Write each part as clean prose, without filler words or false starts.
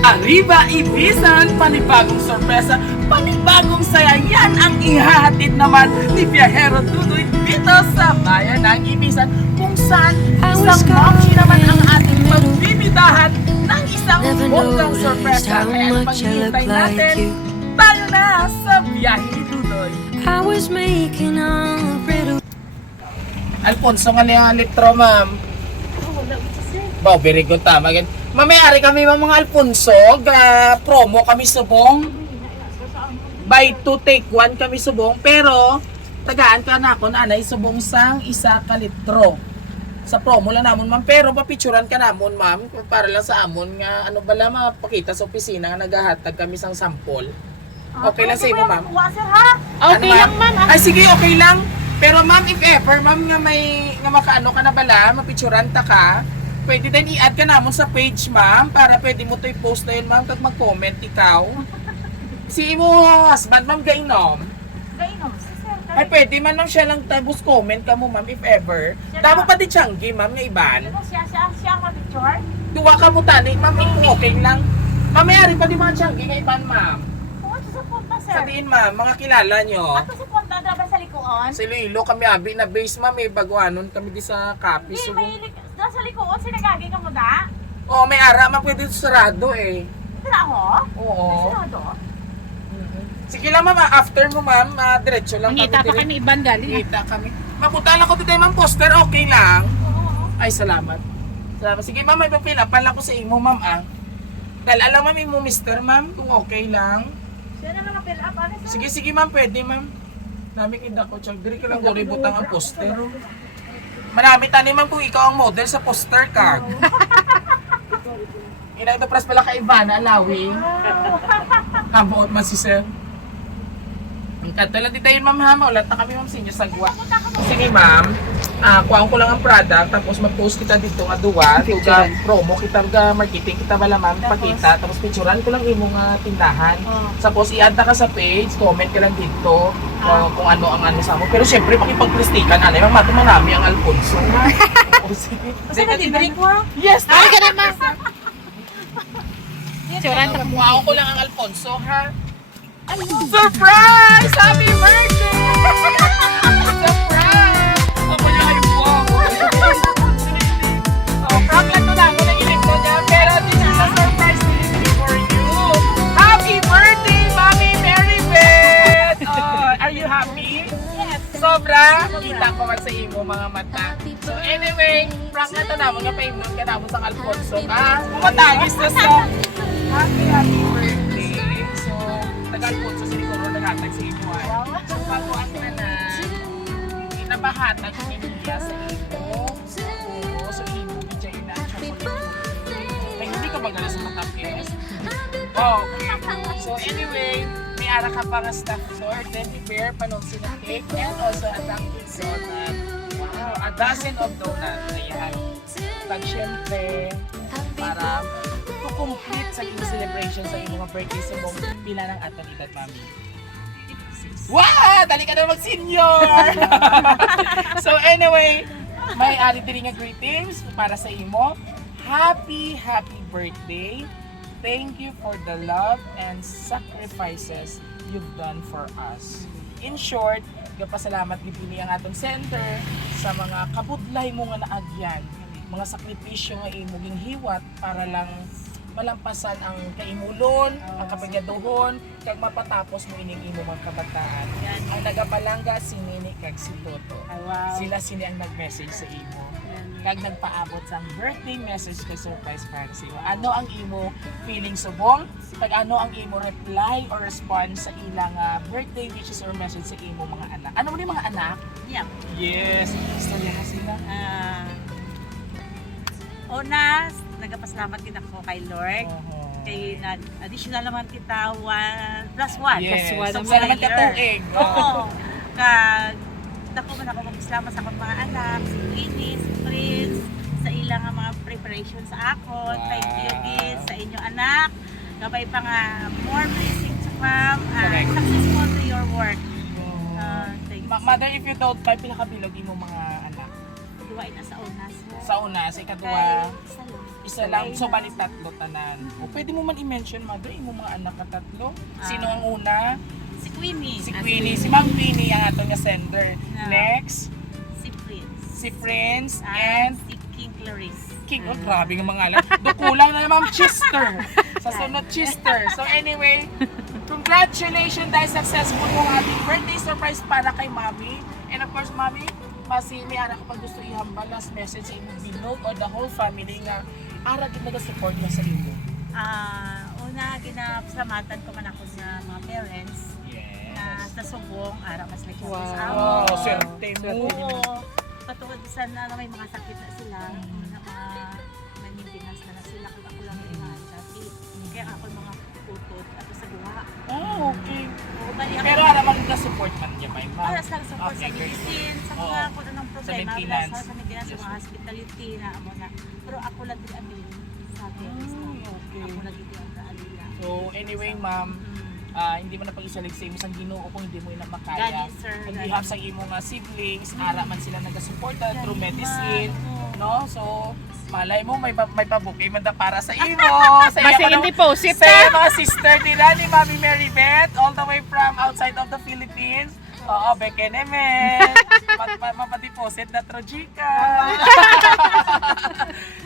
Arriba Ibisan, panibagong sorpresa, panibagong saya, yan ang ihahatid naman ni Viajero Dudoy dito sa bayan ng Ibisan, kung saan isang momshi naman ang ating magbibitahan ng isang bonggang sorpresa. Kaya ang paghihintay natin, tayo na sa biyahe ni Dudoy. I was making a riddle. Alfonso nga niya litro, ma'am. Wow, very good, tama. Mamayari kami mga Alfonso, promo kami subong. Buy 2 take 1 kami subong, pero tagaan ka na ako na anay subong sang isa ka litro. Sa promo lang namon, ma'am, pero papicturan ka namon, ma'am, para lang sa amon nga ano bala mapakita sa opisina nga naghahatag kami sang sample. Okay lang sa inyo, ma'am. Okay lang, ma'am. Ay sige, okay lang. Pero ma'am, if ever, ma'am, nga may nga makaano ka na bala, mapicturan ta ka, pwede din i-add ka namon sa page, ma'am, para pwede mo to i-post na yun, ma'am, kag mag-comment ikaw. Si imo husband, ma'am, gainom. Gainom, si sir. Ay, pwede man lang siya lang tapos comment ka mo, ma'am, if ever. Damo pa di tiyanggi, ma'am, nga iban. Ano siya ang picture? Tuwa ka mo tani, ma'am, okay lang. Mamayari pa di mga tiyanggi nga iban, ma'am. Kung ito sa punta, sir. Sabihin, ma'am, mga kilala nyo. Ato sa punta, dapat sa likuan. Sa Iloilo kami abi na base, ma'am, may baguanon kami di sa Capi. Hindi, So, mahilig. Dapat sa likuan, sinagagi ka mo da? oh, may ara, ma'am, pwede sarado eh. Sila ako? Oo. Sarado? Sige lang, ma'am, after mo, ma'am, diretso lang Mangita pa dire- kami iban galing. Kita kami. Mapunta lang ko today, ma'am, poster, okay lang. Oo. Ay, salamat. Salamat. Sige, ma'am, may papila pala ko sa imo, ma'am, ah. Dahil alam, ma'am, imo, mister, ma'am, kung okay lang. Siya na lang fill up, ano sir? Sige, sige, ma'am, pwede, ma'am. Nami kinda ko, tsag, diri ka lang guri butang ang poster. Marami tani, ma'am, kung ikaw ang model sa poster ka. Ina, ito pras pala kay Ivana, Alawi. Kamuot man si sir. Ang katulad dito yun, ma'am, ha? Maulat na kami, ma'am, sa inyo sagwa. Sige, ma'am. Kuhaan ko lang ang product, tapos mag-post kita dito nga duwa. Tuga promo, kita ga marketing, kita bala, ma'am, pakita. Tapos picturean ko lang imong tindahan. Tapos i-add na ka sa page, comment ka lang dito kung ano ang ano sa mo. Pero syempre, pakipag-plistikan, ano, ma'am, matuman namin ang Alfonso. O, sige. Kasi na-libre ko ha? Yes! Ay, ka naman. Kuhaan ko lang ang Alfonso, ha? Surprise! Happy birthday! Surprise! Ako niya ay buwang. Prank lang to lang. Walang ilip ko niya. Pero this is a surprise delivery for you. Happy birthday, Mami Mary Beth! Are you happy? Yes. Sobra? Kita ko man sa imo mga mata. So anyway, prank na to na. Mga paimon ka na mo sa Alfonso. Pumatagis na sa happy birthday. So, taga-Alfonso sa Nicoro naghatag sa imo. So, bago ang tanan, inabahatag niya sa imo. So, imo DJ na ang chocolate. Ay, hindi ka magdala sa matapis? Okay. So, anyway, may ara ka pa nga stuffed sword, teddy bear, panonsi na cake, and also a dumpling donut. Wow, a dozen of donuts. Ayan. Pag syempre, para to complete sa iyong celebration sa iyong mga birthday sa mong pila ng ato ni Dad Mami. Wow! Dali ka na mag-senior! So anyway, may ari diri nga greetings para sa imo. Happy birthday. Thank you for the love and sacrifices you've done for us. In short, pasalamat gipili ang atong center sa mga kabudlay mo nga naagyan, mga sakripisyo nga imong hiwat para lang malampasan ang kaimulon, ang kapagyaduhon, kag mapatapos mo ining imo mga kabataan. Ang nagapalangga si Nini kag si Toto. Sila ang nag-message sa imo. Kag nagpaabot sa birthday message kay surprise para sa imo. Ano ang imo feeling subong? Kag ano ang imo reply or response sa ilang birthday wishes or message sa imo mga anak? Ano mo ni mga anak? Yeah. Yes. Istorya ka sila. Una, nagpasalamat din ako kay Lord. Oho. Kay additional naman kita 1+1. Yes. Plus one So, naman salamat year. ka tuig. Oo. Kag dako man ako magpasalamat sa akong mga anak, si Queenie, si Prince, sa ilang nga mga preparation sa akon. Thank you din sa inyo anak. Gabay pa nga more blessings to come and Correct. successful to your work. Thank you. Mother, if you don't, pila ka bilog imo mga anak? Wain na sa unas. Sa una, sa ikaduwa, Kay isa lang. So, balik tatlo tanan. O, pwede mo man i-mention, mother, yung mga anak ka tatlo. Sino ang una? Si Queenie. Si Queenie. Si Ma'am Queenie ang ato nga sender. No. Next, Si Prince. si Prince And and si King Clarice. King. Oh, grabe nga mga alam. Dukulang na Ma'am Chester. Sa sunod, Chester. So anyway, congratulations dahil successful yung ating birthday surprise para kay Mami. And of course, Mami, may ara ka pag gusto ihambal last message sa imong binog or the whole family nga ara gid nag-support mo sa imo. Una, ginapasalamatan ko man ako sa mga parents na sa subong, ara mas like sa amo. Wow, swerte mo. Oo. Patungod sa na may mga sakit na sila, na mga nanimbinas na sila kung ako lang rin dati. Kaya ako mga putod at sa buha. Oh, okay. Oo, bali ako. Pero alam mo support man niya pa ma'am. Para sa support sa Okay, great. medicine, sa mga Oo. kung anong Sa problema, maintenance. sa maintenance, sa mga hospitality na amo na. Pero ako lang din abin sa akin. okay. Ako lang din ang alila. So anyway, ma'am, hindi mo na pag-isalig sa imo sang Ginoo kung hindi mo ina makaya. Gani, sir. On behalf sa imo nga siblings, ara man sila nagasuporta through medicine, no? So malay mo may pabukay man da para sa imo. Sa Basta iya yung deposit sa ha? mga sister nila ni Mami Mary Beth all the way from outside of the Philippines. Oo, bekenemen. Mapadeposit na Trojika.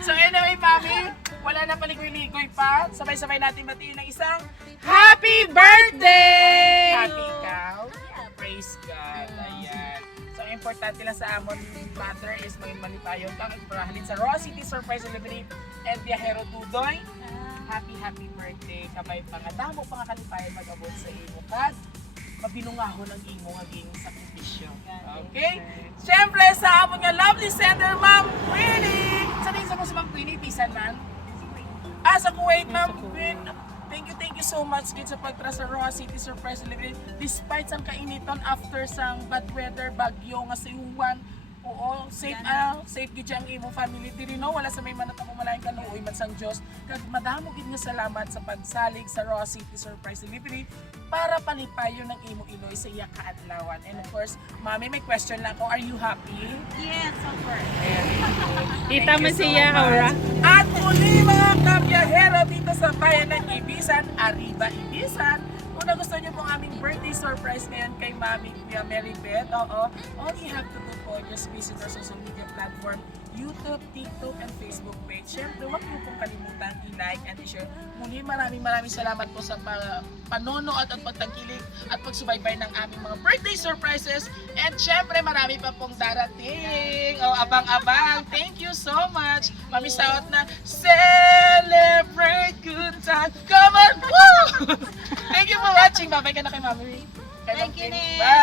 So anyway, Mami, wala na paligoy-ligoy pa. Sabay-sabay natin batiin ng isang Happy birthday! happy cow. Praise God. Ayan. So, ang importante lang sa amon mother is maging malipayon kang iprahalin sa Raw City Surprise Celebrity and Viajero Dudoy. Happy birthday. Kabay pa nga. Damo pa nga kalipayan mag-abot sa imo. Kad, mabinungahon ang imo aging sakripisyo. Okay? Siyempre, sa amon nga lovely sender, Ma'am Queenie. Sanay sa mo si Ma'am Queenie, pisan man. Sa Kuwait, Ma'am Queenie. Thank you so much gid sa pagtra sa Raw City Surprise Celebrity. Despite sang kainiton after sang bad weather, bagyo nga sa Iwan. Oo, safe gid ang imo family diri no. Wala sa may manat mo malaing kaluoy man sang Dios. Kag madamo gid nga salamat sa pagsalig sa Raw City Surprise Celebrity para palipayon ng imo Iloy sa iya kaadlawan. And of course, Mami, may question lang ako. Are you happy? Yes, super. Kita mo Thank you so siya, much. Aura. At muli mga kabiyahero dito sa bayan ng Ibisan, Arriba Ibisan. Kung nagustuhan niyo pong aming birthday surprise ngayon kay Mami Kuya Mary Beth, all you have to do po, just visit our social media platform, YouTube, TikTok, and Facebook page. Siyempre, huwag niyo pong kalimutan i-like and i-share. Muli, maraming salamat po sa panonood at pagtangkilik at pagsubaybay ng aming mga birthday surprises. And siyempre, marami pa pong darating. Abang-abang. Thank you so much. Mami Saot na, celebrate good time. Come on! Woo! Thank you for watching. Bye-bye ka na kay Mami. Thank you, Nick. Bye!